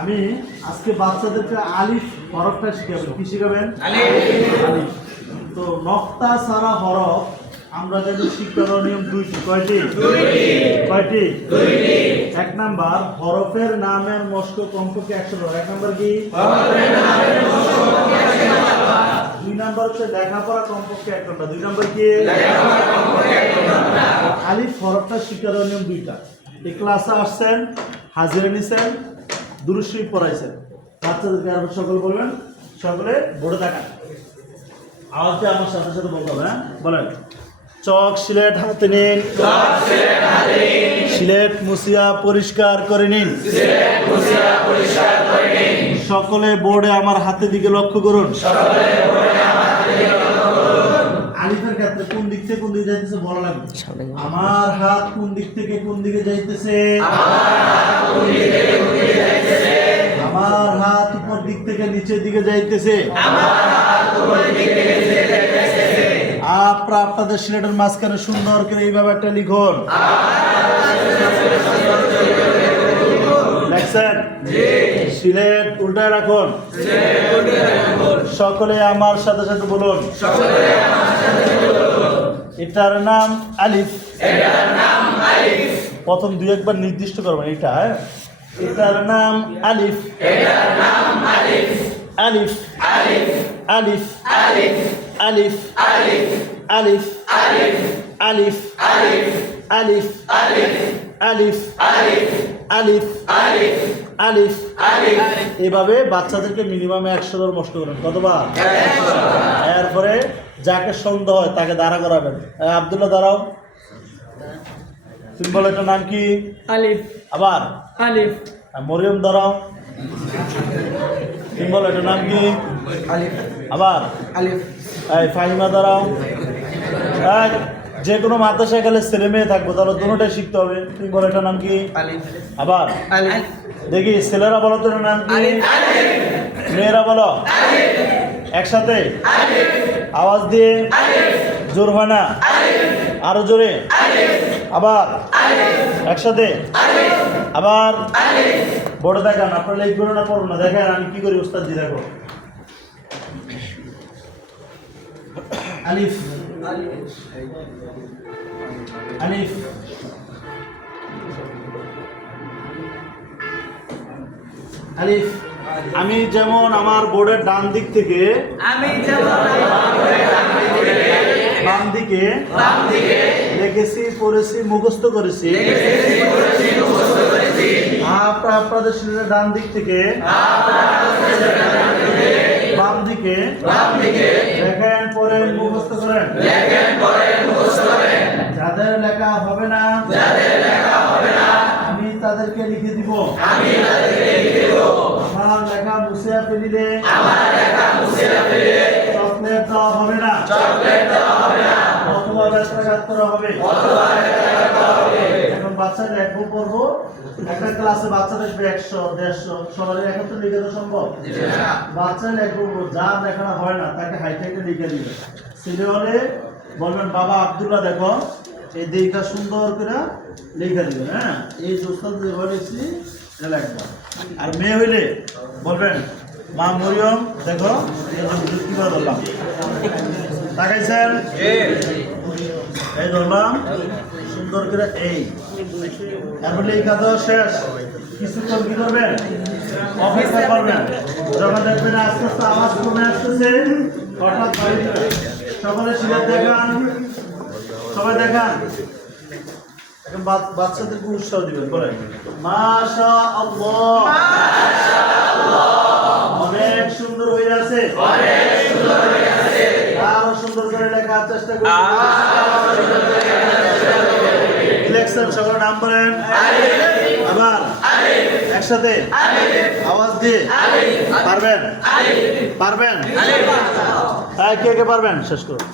আমি আজকে বাচ্চাদেরকে আলিফ হরফটা শিখাবেন। কি শিখাবেন? আলিফ। তো নক্তা ছাড়া হরফ আমরা যদি শিক্ষার নিয়ম দুইটি। কয়টি? কয়টি? এক নাম্বার হরফের নামের মস্ক কমপক্ষে 100 বার। এক নাম্বার কি? দুই নাম্বার হচ্ছে লেখাপড়া কমপক্ষে 1 ঘন্টা। দুই নাম্বার কি? আলিফ হরফটা শিক্ষার নিয়ম দুইটা। এই ক্লাসে আসছেন, হাজিরা নিছেন, দুরূদ শরীফ পড়াইছেন। বাচ্চাদেরকে আর সকল বলবেন, সকলে বোর্ডে তাকান। আওয়াজটা আমার সাথে সাথে বলতে হবে। হ্যাঁ, বলেন। চক সিলেট হাতে নিন, সিলেট মুছিয়া পরিষ্কার করে নিন। সকলে বোর্ডে আমার হাতের দিকে লক্ষ্য করুন। আলিফের ক্ষেত্রে কোন দিক থেকে কোন দিকে যাইতেছে বলা লাগবে। আমার হাত কোন দিক থেকে কোন দিকে যাইতেছে? আমার হাত উপর দিক থেকে নিচের দিকে যাইতেছে। আপনাদের সিলেটের মাঝখানে সুন্দর করে এইভাবে একটা লিখুন। দেখছেন? সিলেট উল্টায় রাখুন। সকলে আমার সাথে সাথে বলুন। এটার নাম আলিফ। প্রথম দুই একবার নির্দিষ্ট করবেন এটা। হ্যাঁ, এটার নাম আলিফ। আলিফ আলিফ আলিফ আলিফ আলিফ আলিফ আলিফ আলিফ আলিফ। এভাবে বাচ্চাদেরকে মিনিমাম 100 বার মস্ত করেন। কতবার? এরপরে যাকে সন্দেহ হয় তাকে দাঁড়া করাবেন। আব্দুল্লাহ দাঁড়াও। তুমি বলো এটার নাম কি? আলিফ। আবার আলিফ। মরিয়ম দাঁড়াও। তুমি বলো এটার নাম কি? আলিফ। আবার আলিফ। এই ফাহিমা দাঁড়াও। যে কোনো মাদ্রাসায় গেলে ছেলে মেয়ে থাকবো, তাহলে দুটোটাই শিখতে হবে। তুমি বলো এটার নাম কি? আলিফ। আবার আলিফ। দেখি ছেলেরা বলো তো এটার নাম কি? মেয়েরা বলো একসাথে আওয়াজ দিয়ে। জোর হয় না, আরো জোরে। আবার একসাথে। আবার বড় দেখান। আপনারা লিখবেন না, পড়ো না। দেখেন আমি কি করি উস্তাদ জি। দেখো আলিফ আলিফ আলিফ। আমি যেমন আমার বোর্ডের ডান দিক থেকে বাম দিকে লিখেছি, পড়েছি, মুখস্থ করেছি। আপনাদের শরীরের ডান দিক থেকে বাম দিকে লেখেন, পড়েন, মুখস্থ করেন। যাদের লেখা হবে না আমি তাদেরকে লিখে দিব। আমার লেখা মুছিয়া ফেলিলে চকলেট দেওয়া হবে না, অথবা ব্যস্তাঘাত করা হবে। এখন বাচ্চা লেখবো, পড়বো। একটা ক্লাসে বাচ্চা দেখবে 100 150 সবাই একত্রে লিখে তো সম্ভব? বাচ্চা লেখবো, যার লেখাটা হয় না তাকে হাইটাইটে লিখে দিবে। ছেলে হলে বলবেন বাবা আব্দুল্লাহ দেখো এই দিকটা সুন্দর করে লিখে দিবেন। হ্যাঁ, এই দোস্তাদ যেভাবে লিখছি এটা লেখবা। আর মেয়ে হইলে বলবেন মা মরিয়ম দেখো কিভাবে ধরলাম। তাকাইছেন? এই ধরলাম সুন্দর করে। এই তারপরে এই কাজ শেষ। কিছুক্ষণ কি করবেন? অপেক্ষা করবেন। যখন দেখবেন আস্তে আস্তে আওয়াজ কমে আসতেছে, হঠাৎ বাড়ি দিবেন। সকলে সিলেট দেখান, সবাই দেখান। এখন বাচ্চাদেরকে উৎসাহ দিবেন। বলেন মাশাআল্লাহ, অনেক সুন্দর হয়ে আছে। আরো সুন্দর করে লেখার চেষ্টা করুন। ইলেকশন সকল নাম বলেন। আবার একসাথে আওয়াজ দিয়ে। পারবেন? পারবেন? কে কে পারবেন? শেষ করুন।